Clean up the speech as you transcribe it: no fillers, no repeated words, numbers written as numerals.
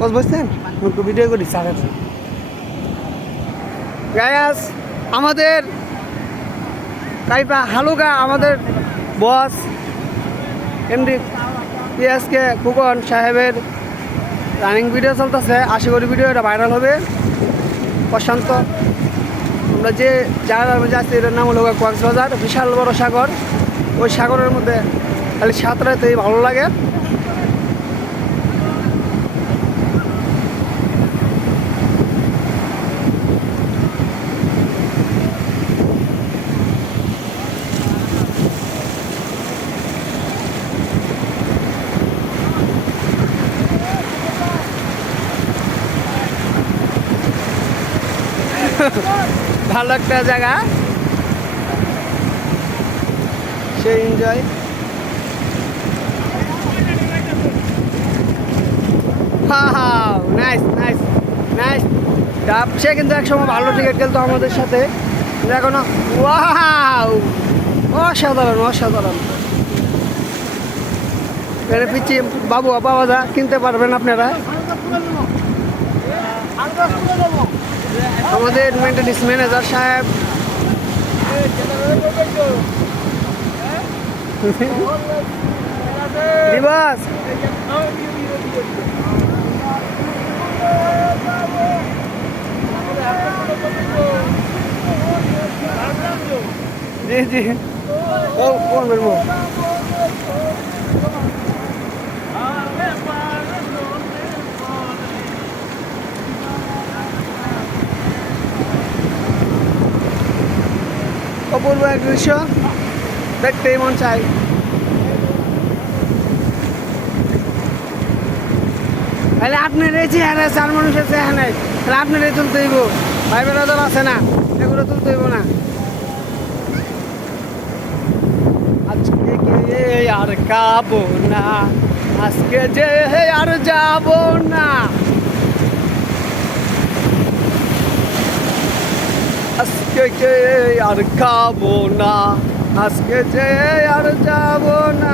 বস বসছেন ভিডিও করি স্যারের গায়াস আমাদের কাইপা হালুকা আমাদের বস এমডি পিএসকে ফুকন সাহেবের রানিং ভিডিও চলতেছে। আশা করি ভিডিওটা ভাইরাল হবে। প্রশান্ত আমরা যে জায়গার মধ্যে আসছি এটার নাম হলো কক্সবাজার। বিশাল বড় সাগর, ওই সাগরের মধ্যে খালি সাঁতরাতেই ভালো লাগে। ভালো একটা জায়গা, সে এনজয়। নাইস নাইস নাইস ডাব। সে কিন্তু একসময় ভালো ক্রিকেট খেলতো আমাদের সাথে, এখনো ওয়াও অসাধারণ অসাধারণ। এখানে পিচ্ছি বাবু পাওয়া যায়, কিনতে পারবেন আপনারা। আমাদের মেইনটেনেন্স ম্যানেজার সাহেব দিবস জি জি কোন বলবো অপূর্ব এক দৃশ্য দেখতেই মন চাই। তাহলে আপনার এই চেহারা চার মানুষের চেহারা নাই, তাহলে আপনার এই তুলতে হইব। ভাই বেড়াদার আছে না, এগুলো তুলতে হইব না। আজকে গিয়ে আর খাবো না, আজকে যে আর যাবো না, আজকে যে আর খাবো না, আজকে যে আর যাবো না।